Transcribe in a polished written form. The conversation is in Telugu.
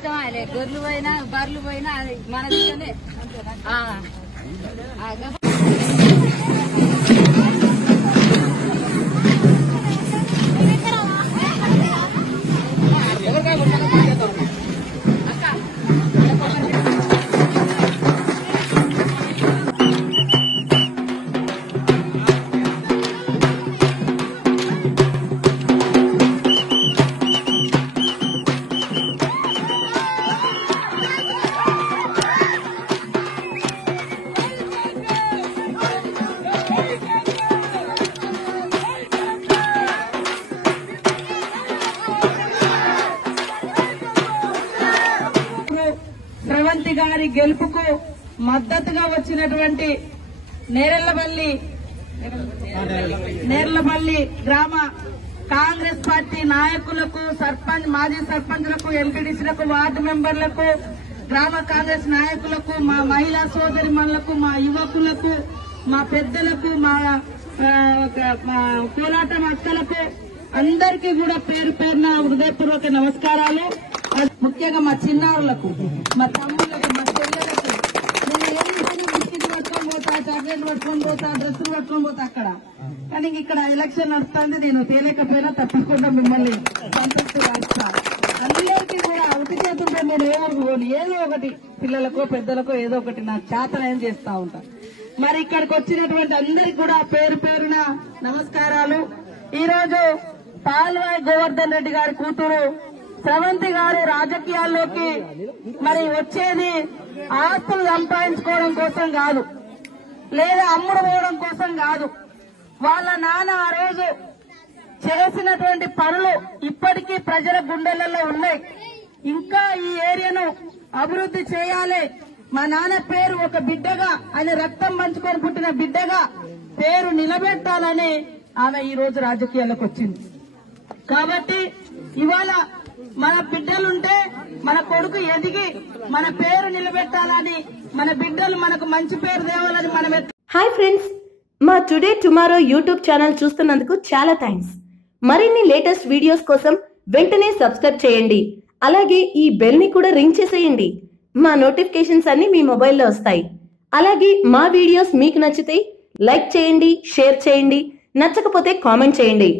పోతాం ఆయన గొర్రెలు పోయినా బర్రెలు పోయినా మన దిశనే రేవంత్ గారి గెలుపుకు మద్దతుగా వచ్చినటువంటి నేర్లపల్లి గ్రామ కాంగ్రెస్ పార్టీ నాయకులకు మాజీ సర్పంచ్లకు ఎంపీటీసీలకు వార్డు మెంబర్లకు గ్రామ కాంగ్రెస్ నాయకులకు మా మహిళా సోదరిమణులకు మా యువకులకు మా పెద్దలకు మా పోరాటం అక్కలకు అందరికీ కూడా పేరు పేరున హృదయపూర్వక నమస్కారాలు. ముఖ్యంగా మా చిన్నారులకు మా తమ్ముళ్లకు మా చెల్లెలకు నేను ఏం బిస్కెట్ పట్టుకొని పోతా చాక్లెట్ పట్టుకొని పోతా డ్రెస్సులు పట్టుకొని పోతా అక్కడ కానీ ఇక్కడ ఎలక్షన్ నడుస్తుంది నేను తేలేకపోయినా తప్పకుండా మిమ్మల్ని సంతృప్తిగా ఇస్తా. అందరికీ కూడా ఉతి చేతుంటే నేను ఏదో ఒకటి పిల్లలకో పెద్దలకో ఏదో ఒకటి నాకు చేతన చేస్తా ఉంటా. మరి ఇక్కడికి వచ్చినటువంటి అందరికి కూడా పేరు పేరున నమస్కారాలు. ఈ రోజు పాల్వాయి గోవర్ధన్ రెడ్డి గారి కూతురు శ్రవంతి గారు రాజకీయాల్లోకి మరి వచ్చేది ఆస్తులు సంపాదించుకోవడం కోసం కాదు, లేదా అమ్ముడు పోవడం కోసం కాదు. వాళ్ళ నాన్న ఆ రోజు చేసినటువంటి పనులు ఇప్పటికీ ప్రజల గుండెలలో ఉన్నాయి. ఇంకా ఈ ఏరియాను అభివృద్ధి చేయాలి, మా నాన్న పేరు ఒక బిడ్డగా ఆయన రక్తం పంచుకొని పుట్టిన బిడ్డగా పేరు నిలబెట్టాలని ఆమె ఈ రోజు రాజకీయాల్లోకి వచ్చింది. కాబట్టి ఇవాళ మన బిడ్డలుంటే మన కొడుకు ఎదిగి మన పేరు నిలబెట్టాలని, మన బిడ్డలు మనకు మంచి పేరు తేవాలని మనం. హాయ్ ఫ్రెండ్స్, మా టుడే టుమారో యూట్యూబ్ ఛానల్ చూస్తున్నందుకు చాలా థ్యాంక్స్. మరిన్ని లేటెస్ట్ వీడియోస్ కోసం వెంటనే సబ్స్క్రైబ్ చేయండి. అలాగే ఈ బెల్ ని కూడా రింగ్ చేసేయండి. మా నోటిఫికేషన్స్ అన్ని మీ మొబైల్లో వస్తాయి. అలాగే మా వీడియోస్ మీకు నచ్చితే లైక్ చేయండి, షేర్ చేయండి, నచ్చకపోతే కామెంట్ చేయండి.